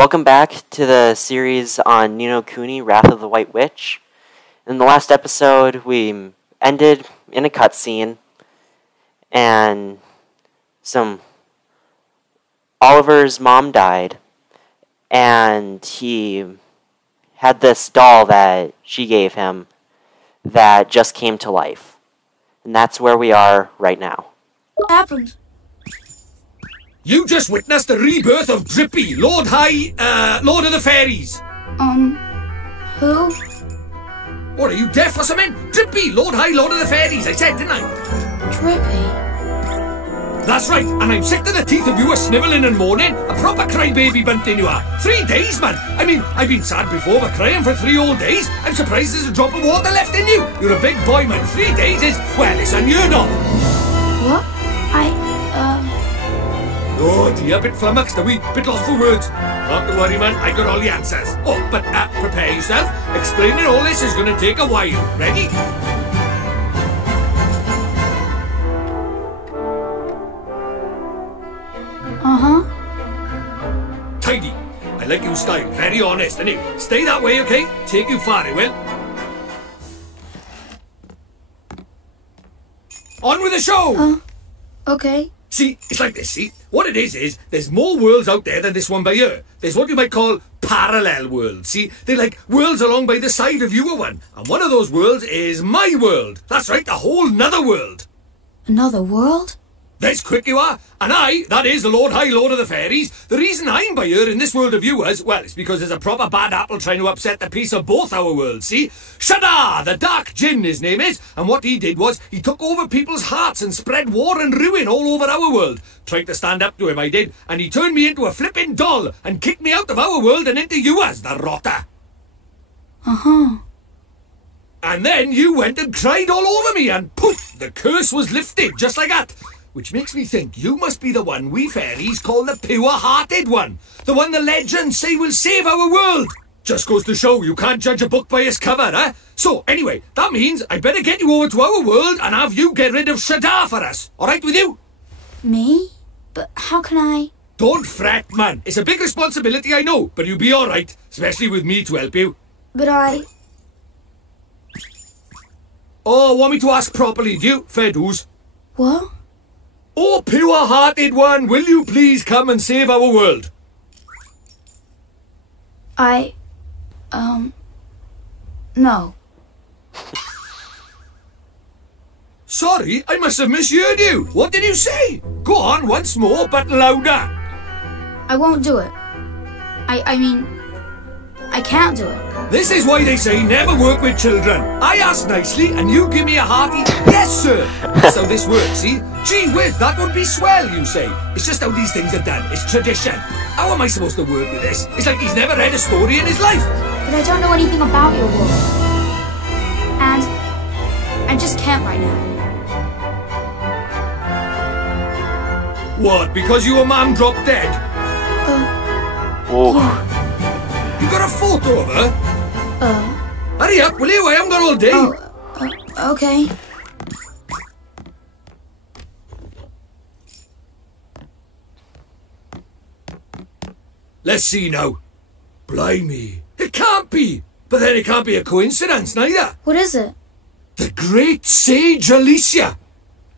Welcome back to the series on Kuni, Wrath of the White Witch. In the last episode, we ended in a cutscene, and Oliver's mom died, and he had this doll that she gave him that just came to life. And that's where we are right now. What happened? You just witnessed the rebirth of Drippy, Lord of the Fairies. Who? What, are you deaf or something? Drippy, Lord of the Fairies, I said, didn't I? Drippy? That's right, and I'm sick to the teeth of you snivelling and moaning. A proper crybaby bunting you are. 3 days, man. I mean, I've been sad before, but crying for 3 whole days? I'm surprised there's a drop of water left in you. You're a big boy, man. 3 days is, well, it's unheard of. What? Oh dear, a bit flummoxed, a wee bit lost for words. Not to worry, man, I got all the answers. Oh, but prepare yourself. Explaining all this is going to take a while. Ready? Tidy. I like your style, very honest, and you stay that way, okay? Take you far, it will. On with the show! Okay. See, it's like this, see? What it is there's more worlds out there than this one by here. There's what you might call parallel worlds, see? They're like worlds along by the side of your one. And one of those worlds is my world. That's right, a whole nother world. Another world? That's quick you are. And that is the Lord of the Fairies. The reason I'm by here in this world of yours, well, it's because there's a proper bad apple trying to upset the peace of both our worlds, see? Shadar, the Dark Djinn, his name is. And what he did was, he took over people's hearts and spread war and ruin all over our world. Tried to stand up to him, I did. And he turned me into a flipping doll and kicked me out of our world and into yours, the rotter. And then you went and cried all over me and poof, the curse was lifted, just like that. Which makes me think you must be the one we fairies call the pure-hearted one. The one the legends say will save our world. Just goes to show you can't judge a book by its cover, eh? So, anyway, that means I better get you over to our world and have you get rid of Shadar for us. All right with you? Me? But how can I? Don't fret, man. It's a big responsibility, I know, but you'll be all right, especially with me to help you. But Oh, want me to ask properly, do you? Fair dues. What? Oh, pure-hearted one, will you please come and save our world? No. Sorry, I must have misheard you. What did you say? Go on once more, but louder. I won't do it. I mean, I can't do it. This is why they say never work with children. I ask nicely and you give me a hearty, yes sir. That's how this works, see? Gee whiz, that would be swell, you say. It's just how these things are done. It's tradition. How am I supposed to work with this? It's like he's never read a story in his life. But I don't know anything about your world. And I just can't right now. What, because your mum dropped dead? Oh. Yeah. You got a photo of her? Hurry up, will you? I haven't got all day. Okay. Let's see now. Blimey. It can't be. But then it can't be a coincidence, neither. What is it? The great sage Alicia.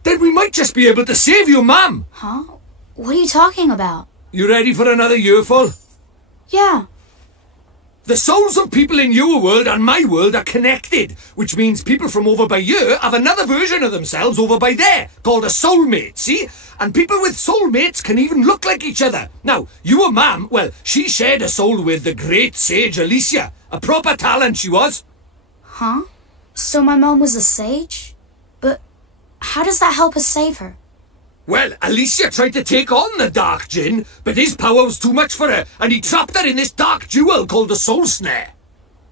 Then we might just be able to save your mum. Huh? What are you talking about? You ready for another earful? Yeah. The souls of people in your world and my world are connected, which means people from over by here have another version of themselves over by there, called a soulmate, see? And people with soulmates can even look like each other. Now, your mum, well, she shared a soul with the great sage Alicia. A proper talent she was. Huh? So my mom was a sage? But how does that help us save her? Well, Alicia tried to take on the Dark Djinn, but his power was too much for her, and he trapped her in this dark jewel called the Soul Snare.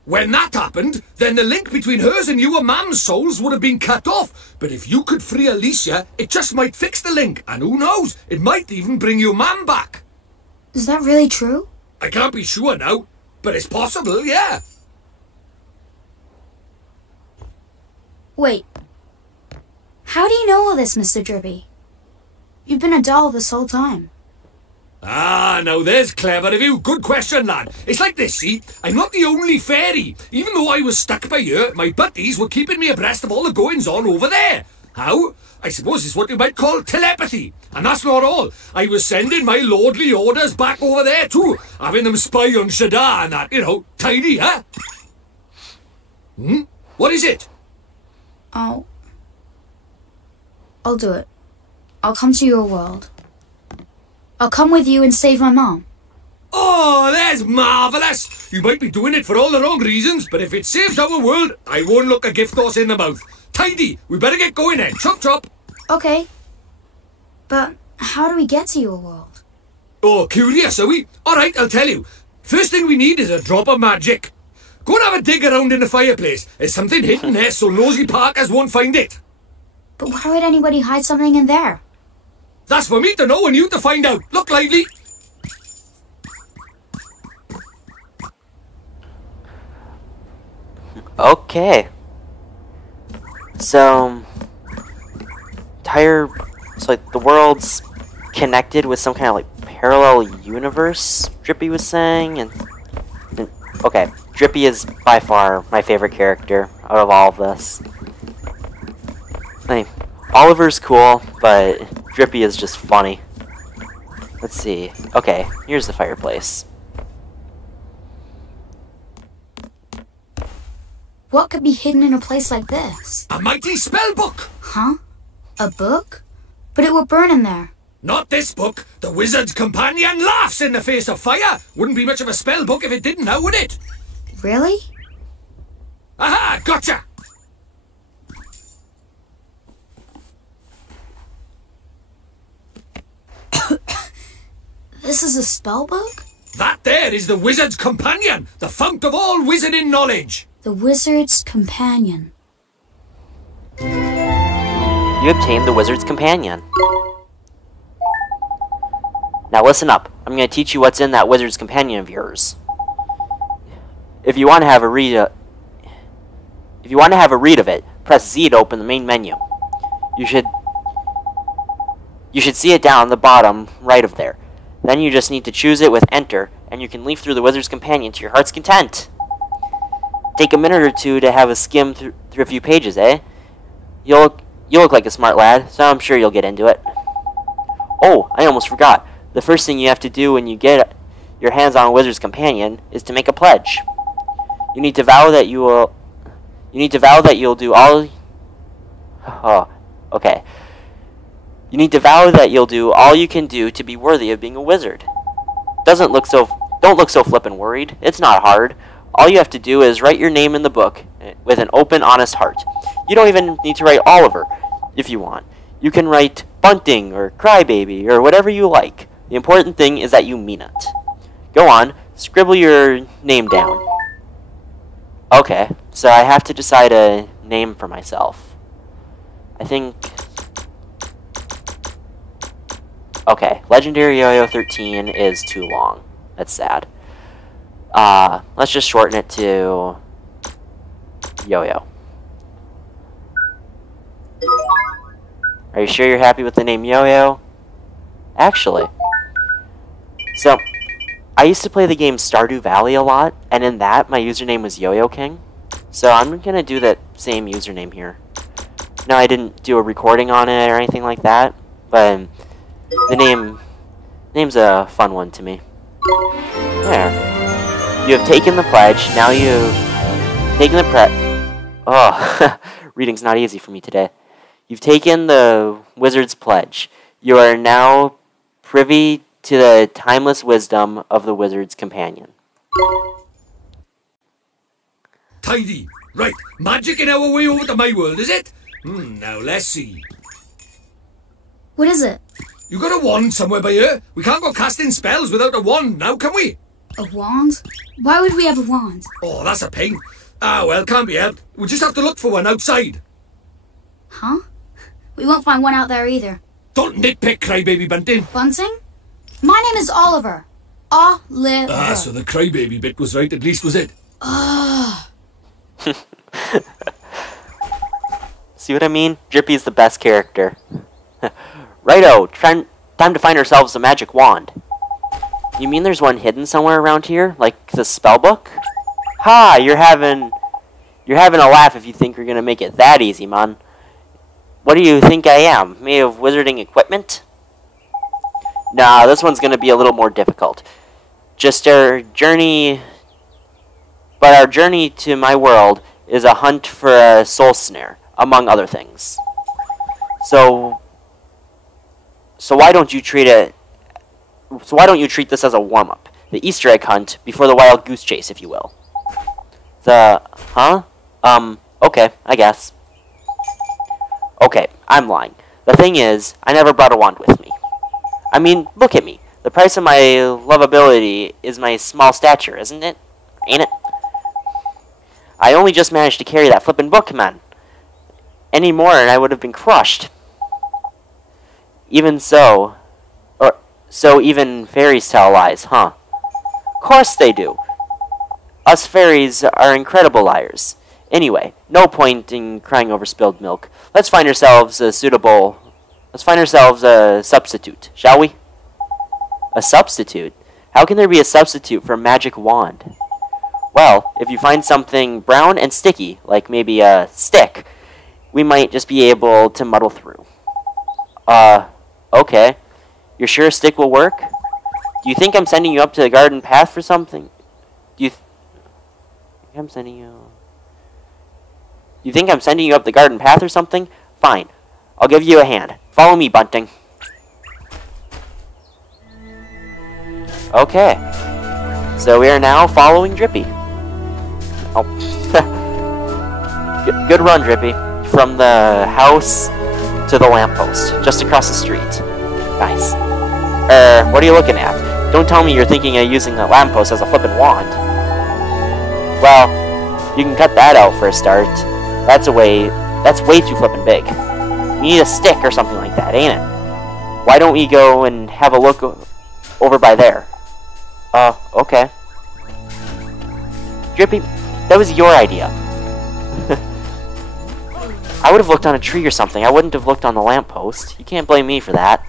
When that happened, then the link between hers and your mum's souls would have been cut off. But if you could free Alicia, it just might fix the link, and who knows, it might even bring your mum back. Is that really true? I can't be sure now, but it's possible, yeah. Wait. How do you know all this, Mr. Drippy? You've been a doll this whole time. Ah, now there's clever of you. Good question, lad. It's like this, see? I'm not the only fairy. Even though I was stuck by here, my buddies were keeping me abreast of all the goings-on over there. How? I suppose it's what you might call telepathy. And that's not all. I was sending my lordly orders back over there too, having them spy on Shadar and that, tidy, huh? What is it? I'll do it. I'll come to your world. I'll come with you and save my mom. Oh, that's marvellous! You might be doing it for all the wrong reasons, but if it saves our world, I won't look a gift horse in the mouth. Tidy! We better get going then. Chop chop! Okay. But how do we get to your world? Oh, curious, are we? Alright, I'll tell you. First thing we need is a drop of magic. Go and have a dig around in the fireplace. There's something hidden there so nosy Parkers won't find it. But why would anybody hide something in there? That's for me to know and you to find out. Look lively. Okay. So, it's like the world's connected with some kind of like parallel universe, Drippy was saying, and okay, Drippy is by far my favorite character out of all of this. Like, Oliver's cool, but Drippy is just funny. Let's see. Okay, here's the fireplace. What could be hidden in a place like this? A mighty spell book. Huh? A book? But it would burn in there. Not this book. The Wizard's Companion laughs in the face of fire. Wouldn't be much of a spell book if it didn't, now would it? Really? Aha, gotcha. This is a spell book? That there is the Wizard's Companion, the fount of all wizarding knowledge. The Wizard's Companion. You obtained the Wizard's Companion. Now listen up. I'm going to teach you what's in that Wizard's Companion of yours. If you want to have a read of it, press Z to open the main menu. You should see it down the bottom right of there. Then you just need to choose it with Enter, and you can leaf through the Wizard's Companion to your heart's content. Take a minute or two to have a skim through a few pages, eh? You look like a smart lad, so I'm sure you'll get into it. Oh, I almost forgot. The first thing you have to do when you get your hands on a Wizard's Companion is to make a pledge. You need to vow that you'll do all. Oh, okay. You need to vow that you'll do all you can do to be worthy of being a wizard. Don't look so flippin' worried. It's not hard. All you have to do is write your name in the book with an open, honest heart. You don't even need to write Oliver if you want. You can write Bunting or Crybaby or whatever you like. The important thing is that you mean it. Go on, scribble your name down. Okay, so I have to decide a name for myself. I think... Okay, Legendary Yo-Yo 13 is too long. That's sad. Let's just shorten it to Yo-Yo. Are you sure you're happy with the name Yo-Yo? Actually. So, I used to play the game Stardew Valley a lot, and in that, my username was Yo-Yo King. So I'm gonna do that same username here. No, I didn't do a recording on it or anything like that, but the name's a fun one to me. There. You have taken the pledge. Now you've taken the Oh, reading's not easy for me today. You've taken the wizard's pledge. You are now privy to the timeless wisdom of the Wizard's Companion. Tidy. Right, magic in our way over to my world, is it? Now let's see. What is it? You got a wand somewhere by here? We can't go casting spells without a wand now, can we? A wand? Why would we have a wand? Oh, that's a pain. Ah, well, can't be helped. We just have to look for one outside. Huh? We won't find one out there either. Don't nitpick, Crybaby Bunting. Bunting? My name is Oliver. Oliver. Ah, so the Crybaby bit was right, at least, was it? See what I mean? Drippy's the best character. Righto, time to find ourselves a magic wand. You mean there's one hidden somewhere around here? Like the spell book? Ha! You're having a laugh if you think you're gonna make it that easy, man. What do you think I am? Made of wizarding equipment? Nah, this one's gonna be a little more difficult. Just our journey... But our journey to my world is a hunt for a soul snare, among other things. So why don't you treat this as a warm-up? The Easter egg hunt before the wild goose chase, if you will. Okay, I guess. Okay, I'm lying. The thing is, I never brought a wand with me. I mean, look at me. The price of my lovability is my small stature, isn't it? Ain't it? I only just managed to carry that flippin' book, man. Any more and I would have been crushed. Even so... So even fairies tell lies, huh? Course they do. Us fairies are incredible liars. Anyway, no point in crying over spilled milk. Let's find ourselves a substitute, shall we? A substitute? How can there be a substitute for a magic wand? Well, if you find something brown and sticky, like maybe a stick, we might just be able to muddle through. Okay. You're sure a stick will work? Do you think I'm sending you up to the garden path for something? Do you think I'm sending you up the garden path or something? Fine. I'll give you a hand. Follow me, Bunting. Okay. So we are now following Drippy. Oh. Good run, Drippy. From the house to the lamppost. Just across the street. Nice. What are you looking at? Don't tell me you're thinking of using the lamppost as a flippin' wand. Well, you can cut that out for a start. That's way too flippin' big. You need a stick or something like that, ain't it? Why don't we go and have a look over by there? Okay. Drippy, that was your idea. I would have looked on a tree or something. I wouldn't have looked on the lamppost. You can't blame me for that.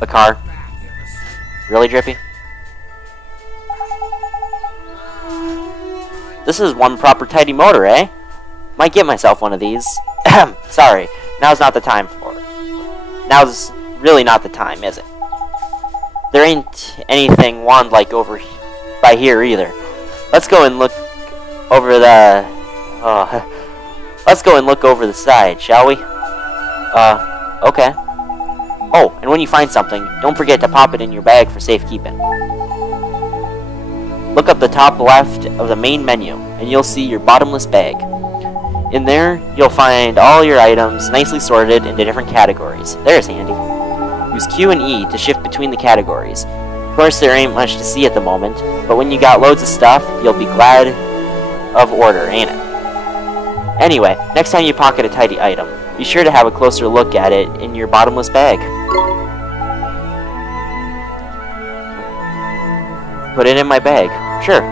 A car. Really, Drippy? This is one proper tidy motor, eh? Might get myself one of these. Sorry, now's not the time for it. Now's really not the time, is it? There ain't anything wand-like over by here either. Let's go and look over the... let's go and look over the side, shall we? Okay. Oh, and when you find something, don't forget to pop it in your bag for safekeeping. Look up the top left of the main menu, and you'll see your bottomless bag. In there, you'll find all your items nicely sorted into different categories. There's handy. Use Q and E to shift between the categories. Of course, there ain't much to see at the moment, but when you got loads of stuff, you'll be glad of order, ain't it? Anyway, next time you pocket a tidy item, be sure to have a closer look at it in your bottomless bag. Put it in my bag. Sure.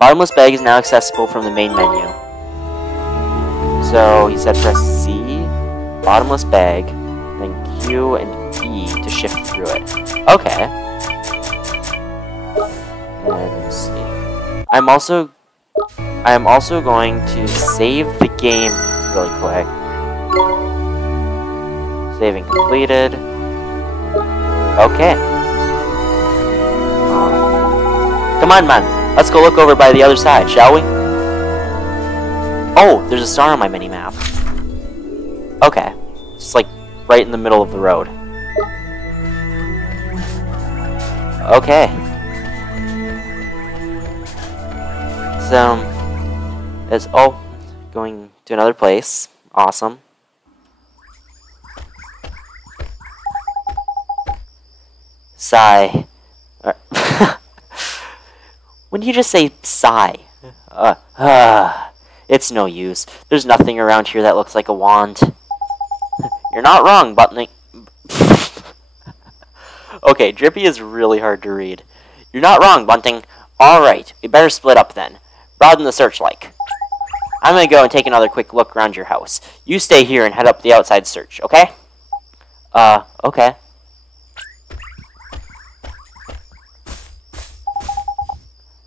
Bottomless bag is now accessible from the main menu. So, he said press C, bottomless bag, then Q and E to shift through it. Okay. Let's see. I am also going to save the game really quick. Saving completed. Okay. Come on, man. Let's go look over by the other side, shall we? Oh, there's a star on my mini-map. Okay. It's like right in the middle of the road. Okay. So, going to another place. Awesome. Sigh. When you just say sigh? It's no use. There's nothing around here that looks like a wand. You're not wrong, Bunting. Okay, Drippy is really hard to read. You're not wrong, Bunting. Alright, we better split up then. Broaden the search like. I'm gonna go and take another quick look around your house. You stay here and head up the outside search, okay? Okay.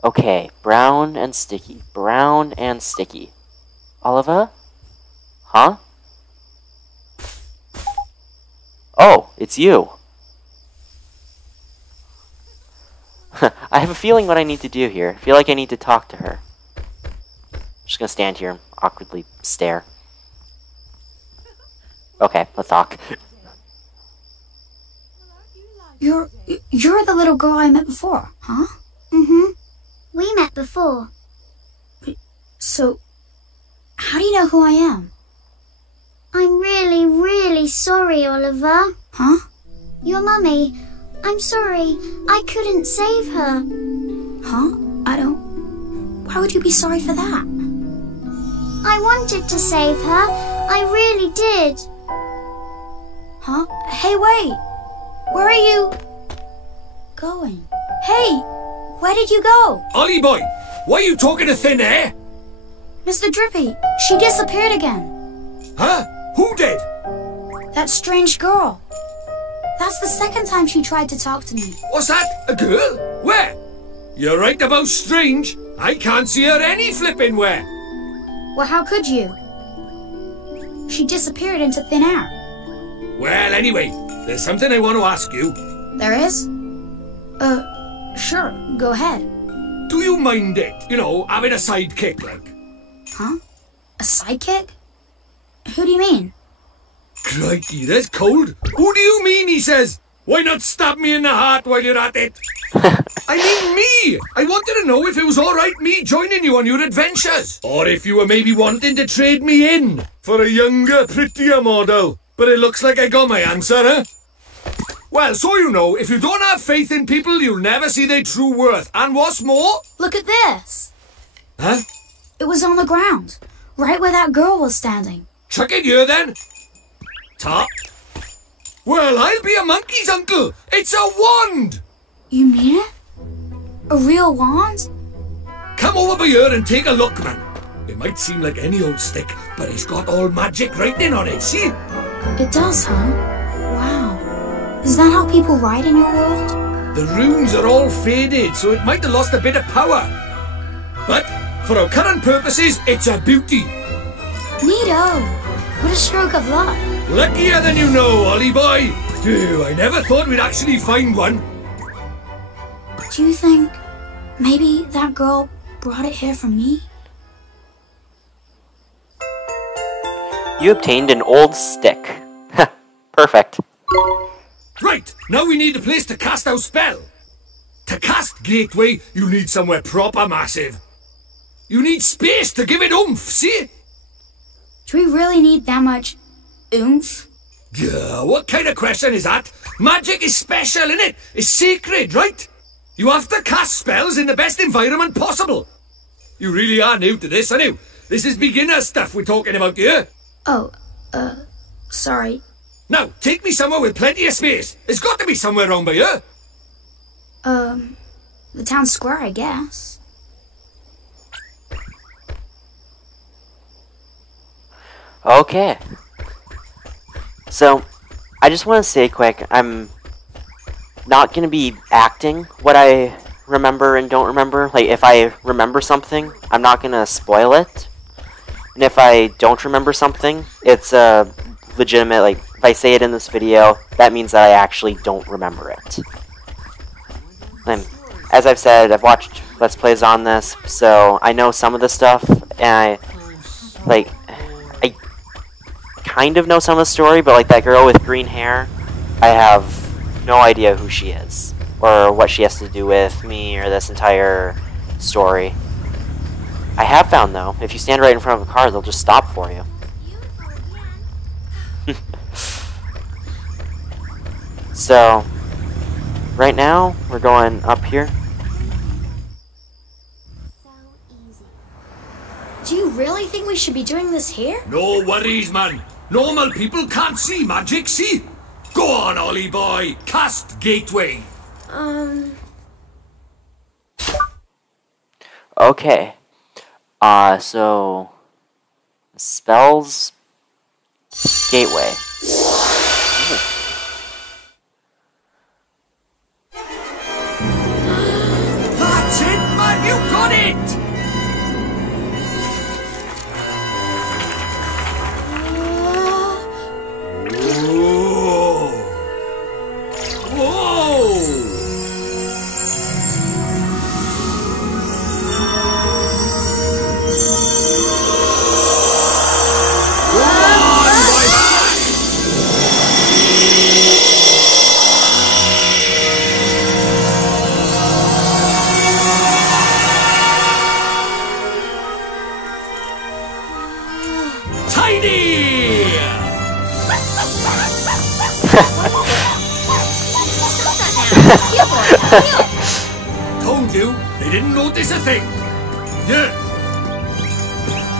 Okay, brown and sticky. Brown and sticky. Oliver? Huh? Oh, it's you. I have a feeling what I need to do here. I feel like I need to talk to her. I'm just gonna stand here and awkwardly stare. Okay, let's talk. You're the little girl I met before, huh? Mm-hmm. We met before. So, how do you know who I am? I'm really, really sorry, Oliver. Huh? Your mummy. I'm sorry. I couldn't save her. Huh? Why would you be sorry for that? I wanted to save her. I really did. Huh? Hey, wait! Where are you going? Hey! Where did you go? Ollie boy, why are you talking to thin air? Mr. Drippy, she disappeared again. Huh? Who did? That strange girl. That's the second time she tried to talk to me. What's that? A girl? Where? You're right about strange. I can't see her any flipping where. Well, how could you? She disappeared into thin air. Well, anyway, there's something I want to ask you. There is? Sure, go ahead. Do you mind it? You know, having a sidekick, like? Huh? A sidekick? Who do you mean? Crikey, that's cold. Who do you mean, he says? Why not stab me in the heart while you're at it? I mean me! I wanted to know if it was alright me joining you on your adventures. Or if you were maybe wanting to trade me in for a younger, prettier model. But it looks like I got my answer, huh? Well, so you know, if you don't have faith in people, you'll never see their true worth. And what's more... Look at this! Huh? It was on the ground, right where that girl was standing. Chuck it here, then. Ta. Well, I'll be a monkey's uncle. It's a wand! You mean it? A real wand? Come over here and take a look, man. It might seem like any old stick, but it's got all magic writing on it, see? It does, huh? Wow. Is that how people write in your world? The runes are all faded, so it might have lost a bit of power. But, for our current purposes, it's a beauty. Neato! What a stroke of luck. Luckier than you know, Ollie boy. Phew, I never thought we'd actually find one. Do you think maybe that girl brought it here for me? You obtained an old stick. Perfect. Right, now we need a place to cast our spell. To cast Gateway, you need somewhere proper massive. You need space to give it oomph, see? Do we really need that much oomph? Yeah, what kind of question is that? Magic is special, innit? It's sacred, right? You have to cast spells in the best environment possible. You really are new to this, aren't you? This is beginner stuff we're talking about here. Oh, sorry. Now, take me somewhere with plenty of space. It's got to be somewhere around by here. The town square, I guess. Okay. So, I just want to say quick, I'm not going to be acting what I remember and don't remember. Like, if I remember something, I'm not going to spoil it. And if I don't remember something, it's a legitimate, like, if I say it in this video, that means that I actually don't remember it. And as I've said, I've watched Let's Plays on this, so I know some of the stuff, and I kind of know some of the story, but like that girl with green hair, I have no idea who she is, or what she has to do with me, or this entire story. I have found, though, if you stand right in front of a car, they'll just stop for you. So, right now, we're going up here. Do you really think we should be doing this here? No worries, man. Normal people can't see magic, see? Go on, Ollie boy. Cast Gateway. Okay. So... Spells... Gateway. Ooh. Told you, they didn't notice a thing. Yeah.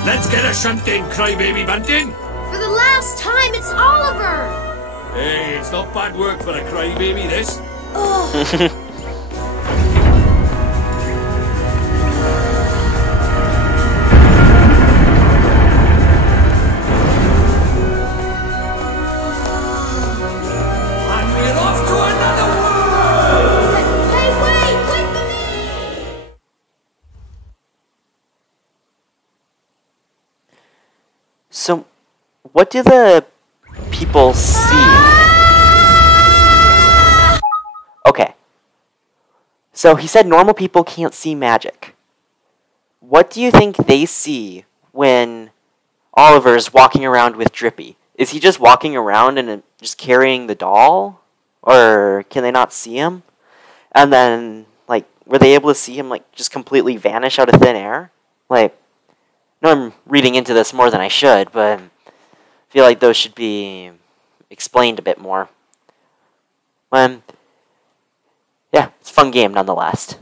Let's get a shunt in, crybaby bunting. For the last time, it's Oliver! Hey, it's not bad work for a crybaby, this. And we're off to another world! Hey, wait! Wait for me! So, what do the people see? Okay. So he said normal people can't see magic. What do you think they see when Oliver's walking around with Drippy? Is he just walking around and just carrying the doll? Or can they not see him? And then, like, were they able to see him, like, just completely vanish out of thin air? Like, I know I'm reading into this more than I should, but I feel like those should be explained a bit more. Yeah, it's a fun game nonetheless.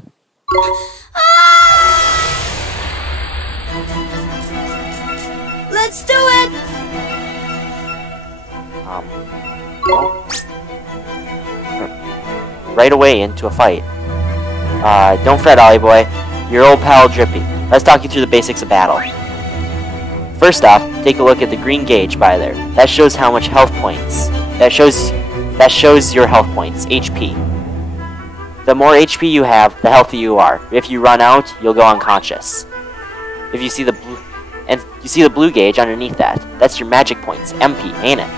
Let's do it! Right away into a fight. Don't fret, Ollie boy. Your old pal Drippy. Let's talk you through the basics of battle. First off, take a look at the green gauge by there. That shows how much health points. That shows your health points, HP. The more HP you have, the healthier you are. If you run out, you'll go unconscious. If you see the blue gauge underneath that, that's your magic points, MP, ain't it?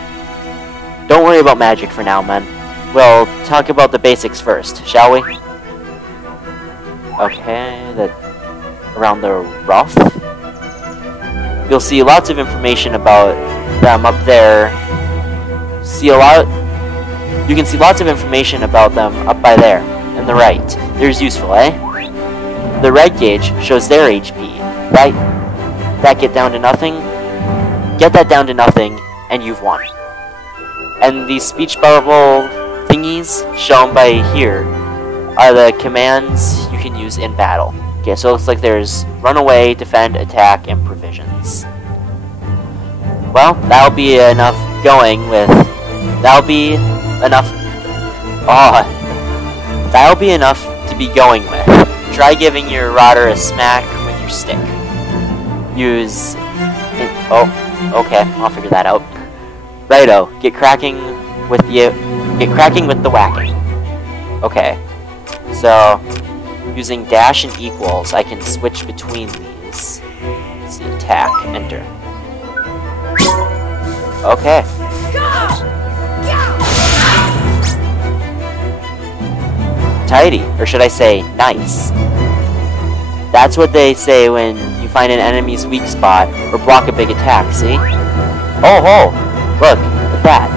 Don't worry about magic for now, men. We'll talk about the basics first, shall we? Okay, around the rough. You'll see lots of information about them up there. You can see lots of information about them up by there, on the right. There's useful, eh? The red gauge shows their HP. That get down to nothing. Get that down to nothing, and you've won. And these speech bubble thingies shown by here are the commands you can use in battle. Okay, so it looks like there's run away, defend, attack, and provisions. Well, that'll be enough going with... That'll be enough to be going with. Try giving your rodder a smack with your stick. Okay, I'll figure that out. Righto, get cracking with the whacking. Okay, so using dash and equals, I can switch between these. Let's see, attack, enter. Okay. Tidy, or should I say, nice. That's what they say when you find an enemy's weak spot or block a big attack, see? Oh ho! Look at that.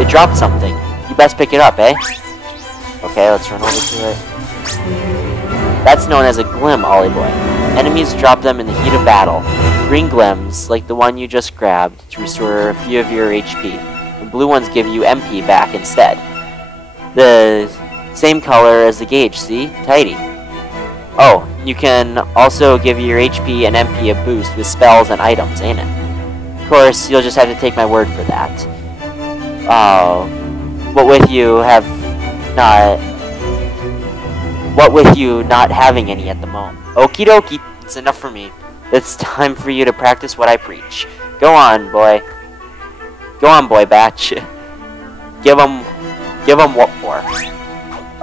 It dropped something. You best pick it up, eh? Okay, let's run over to it. That's known as a glim, Ollie boy. Enemies drop them in the heat of battle. Green glims, like the one you just grabbed, to restore a few of your HP. And blue ones give you MP back instead. The same color as the gauge, see? Tidy. Oh, you can also give your HP and MP a boost with spells and items, ain't it? Of course, you'll just have to take my word for that. What with you not having any at the moment. Okie dokie, it's enough for me. It's time for you to practice what I preach. Go on, boy. Go on, boy batch. Give him what for.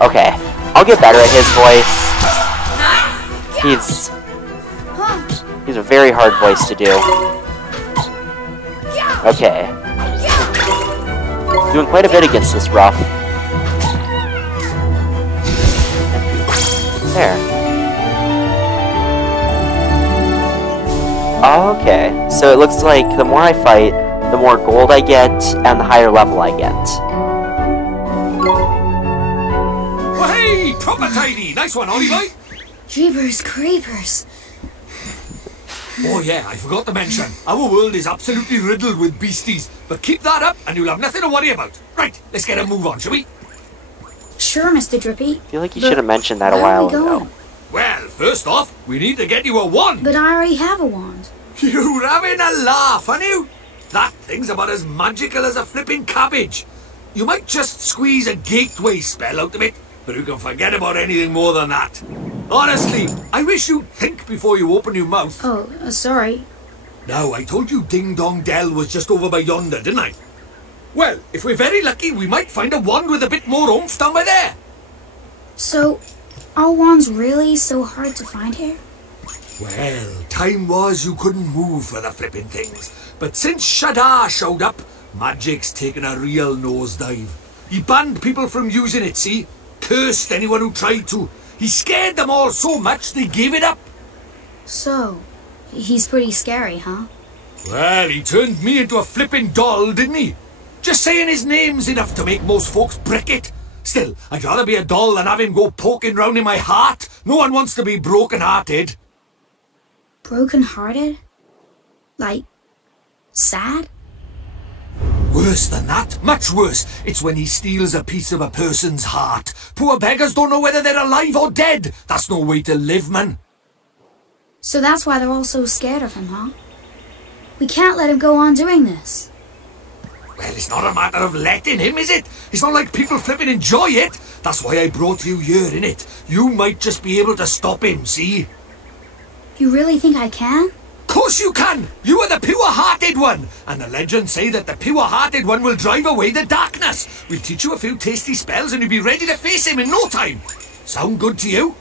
Okay, I'll get better at his voice. He's a very hard voice to do. Okay. Doing quite a bit against this rough. There. Okay, so it looks like the more I fight, the more gold I get, and the higher level I get. Well, hey, proper tidy. Nice one, Ollie boy. Jeepers creepers. Oh yeah, I forgot to mention, our world is absolutely riddled with beasties, but keep that up and you'll have nothing to worry about. Right, let's get a move on, shall we? Sure, Mr. Drippy. I feel like you But should have mentioned that a where are while we going? ago. Well, first off, we need to get you a wand. But I already have a wand. You're having a laugh, aren't you? That thing's about as magical as a flipping cabbage. You might just squeeze a gateway spell out of it, but you can forget about anything more than that. Honestly, I wish you'd think before you open your mouth. Oh, sorry. Now, I told you Ding Dong Dell was just over by yonder, didn't I? Well, if we're very lucky, we might find a wand with a bit more oomph down by there. So, are wands really so hard to find here? Well, time was you couldn't move for the flipping things. But since Shadar showed up, magic's taken a real nosedive. He banned people from using it, see? Cursed anyone who tried to. He scared them all so much they gave it up. So, he's pretty scary, huh? Well, he turned me into a flipping doll, didn't he? Just saying his name's enough to make most folks brick it. Still, I'd rather be a doll than have him go poking round in my heart. No one wants to be broken-hearted. Broken-hearted? Like, sad? Worse than that, much worse. It's when he steals a piece of a person's heart. Poor beggars don't know whether they're alive or dead. That's no way to live, man. So that's why they're all so scared of him, huh? We can't let him go on doing this. Well, it's not a matter of letting him, is it? It's not like people flipping enjoy it. That's why I brought you here, innit? You might just be able to stop him, see? You really think I can? Course you can! You are the pure-hearted one! And the legends say that the pure-hearted one will drive away the darkness. We'll teach you a few tasty spells and you'll be ready to face him in no time. Sound good to you?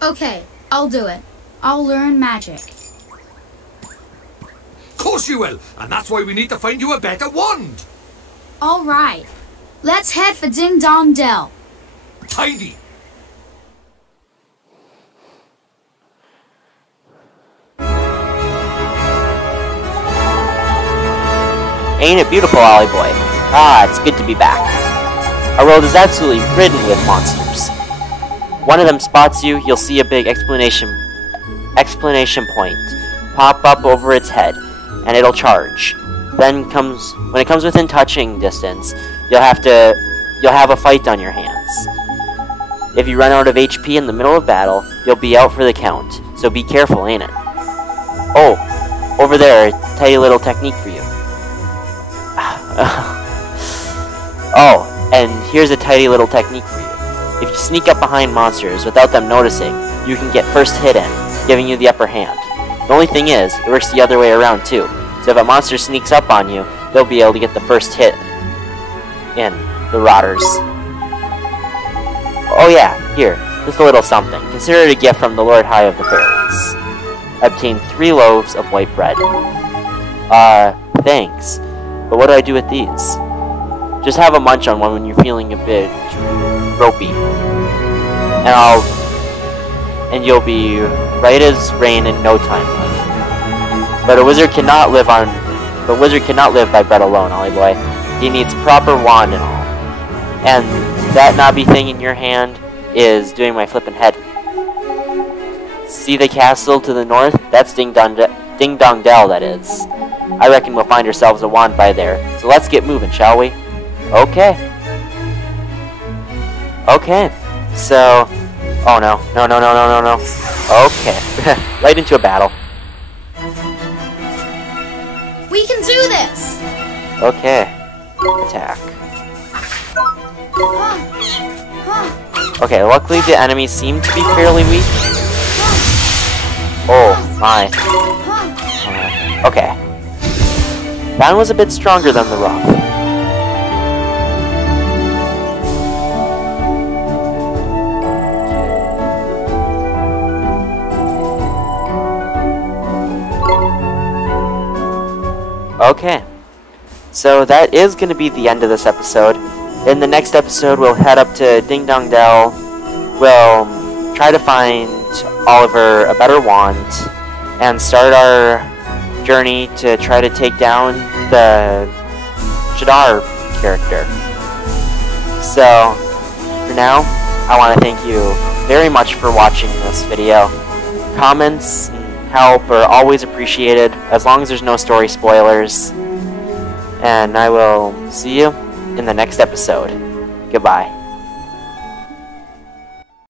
Okay, I'll do it. I'll learn magic. Course you will! And that's why we need to find you a better wand! All right. Let's head for Ding Dong Dell. Tidy! Ain't it beautiful, Ollie boy? Ah, it's good to be back. Our world is absolutely ridden with monsters. One of them spots you, you'll see a big exclamation point pop up over its head, and it'll charge. Then when it comes within touching distance, you'll have a fight on your hands. If you run out of HP in the middle of battle, you'll be out for the count. So be careful, ain't it? Oh, over there, a tiny little technique for you. Oh, and here's a tidy little technique for you. If you sneak up behind monsters without them noticing, you can get first hit in, giving you the upper hand. The only thing is, it works the other way around too. So if a monster sneaks up on you, they'll be able to get the first hit in, the rotters. Oh yeah, here, just a little something. Consider it a gift from the Lord High of the Fairies. Obtain 3 loaves of white bread. Thanks. But what do I do with these? Just have a munch on one when you're feeling a bit ropey. And you'll be right as rain in no time. But a wizard cannot live by bread alone, Ollie boy. He needs proper wand and all. And that knobby thing in your hand is doing my flippin' head. See the castle to the north? That's Ding Dong Dell, that is. I reckon we'll find ourselves a wand by there. So let's get moving, shall we? Okay. Okay. So... Oh no. No. Okay. Right into a battle. We can do this! Okay. Attack. Okay, luckily the enemies seem to be fairly weak. Oh, my. Okay. That one was a bit stronger than the rock. Okay. So that is going to be the end of this episode. In the next episode, we'll head up to Ding Dong Dell. We'll try to find Oliver a better wand and start our journey to try to take down the Shadar character. So, for now, I want to thank you very much for watching this video. Comments and help are always appreciated, as long as there's no story spoilers. And I will see you in the next episode. Goodbye.